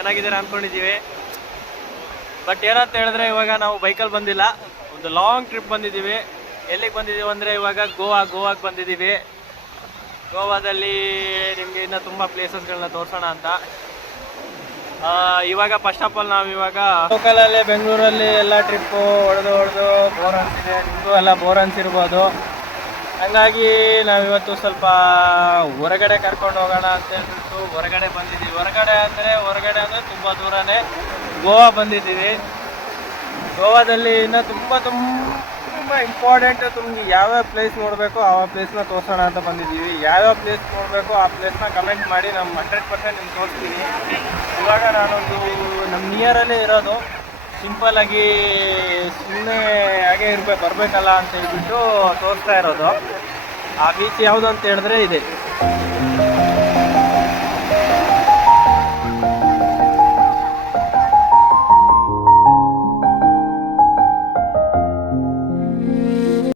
ಚೆನ್ನಾಗಿದ್ದೀರಾ ಅಂದ್ಕೊಂಡಿದ್ದೀವಿ. ಬಟ್ ಏನಂತ ಹೇಳಿದ್ರೆ ಇವಾಗ ನಾವು ಬೈಕಲ್ಲಿ ಬಂದಿಲ್ಲ, ಒಂದು ಲಾಂಗ್ ಟ್ರಿಪ್ ಬಂದಿದ್ದೀವಿ. ಎಲ್ಲಿಗೆ ಬಂದಿದ್ದೀವಿ ಅಂದರೆ ಇವಾಗ ಗೋವಾಗೆ ಬಂದಿದ್ದೀವಿ. ಗೋವಾದಲ್ಲಿ ನಿಮಗೆ ಇನ್ನೂ ತುಂಬ ಪ್ಲೇಸಸ್ಗಳನ್ನ ತೋರಿಸೋಣ ಅಂತ. ಇವಾಗ ಫಸ್ಟ್ ಆಫ್ ಆಲ್ ನಾವು ಇವಾಗ ಲೋಕಲಲ್ಲೇ ಬೆಂಗಳೂರಲ್ಲಿ ಎಲ್ಲ ಟ್ರಿಪ್ಪು ಹೊಡೆದು ಬೋರ್ ಅನಿಸಿದೆ, ನಿಮಗೂ ಎಲ್ಲ ಬೋರ್ ಅನಿಸಿರ್ಬೋದು. ಹಂಗಾಗಿ ನಾವಿವತ್ತು ಸ್ವಲ್ಪ ಹೊರಗಡೆ ಕರ್ಕೊಂಡು ಹೋಗೋಣ ಅಂತ ಹೇಳ್ಬಿಟ್ಟು ಹೊರಗಡೆ ಬಂದಿದ್ದೀವಿ. ಹೊರಗಡೆ ಅಂದರೆ ತುಂಬ ದೂರನೇ ಗೋವಾ ಬಂದಿದ್ದೀವಿ. ಗೋವಾದಲ್ಲಿ ಇನ್ನೂ ತುಂಬ ಇಂಪಾರ್ಟೆಂಟ್, ನಿಮ್ಗೆ ಯಾವ್ಯಾವ ಪ್ಲೇಸ್ ನೋಡಬೇಕು ಆ ಪ್ಲೇಸ್ನ ತೋರಿಸೋಣ ಅಂತ ಬಂದಿದ್ದೀವಿ. ಯಾವ್ಯಾವ ಪ್ಲೇಸ್ ನೋಡಬೇಕು ಆ ಪ್ಲೇಸ್ನ ಕಮೆಂಟ್ ಮಾಡಿ, ನಮ್ಮ 100% ನಿಮ್ಗೆ ತೋರಿಸ್ತೀವಿ. ಇವಾಗ ನಾನೊಂದು ನಮ್ಮ ನಿಯರಲ್ಲೇ ಇರೋದು, ಸಿಂಪಲ್ಲಾಗಿ ಸುಮ್ಮನೆ ಹಾಗೆ ಬರಬೇಕಲ್ಲ ಅಂತ ಹೇಳ್ಬಿಟ್ಟು ತೋರಿಸ್ತಾ ಇರೋದು. ಆ ಬೀಚ್ ಯಾವುದು ಅಂತ ಹೇಳಿದ್ರೆ ಇದೆ.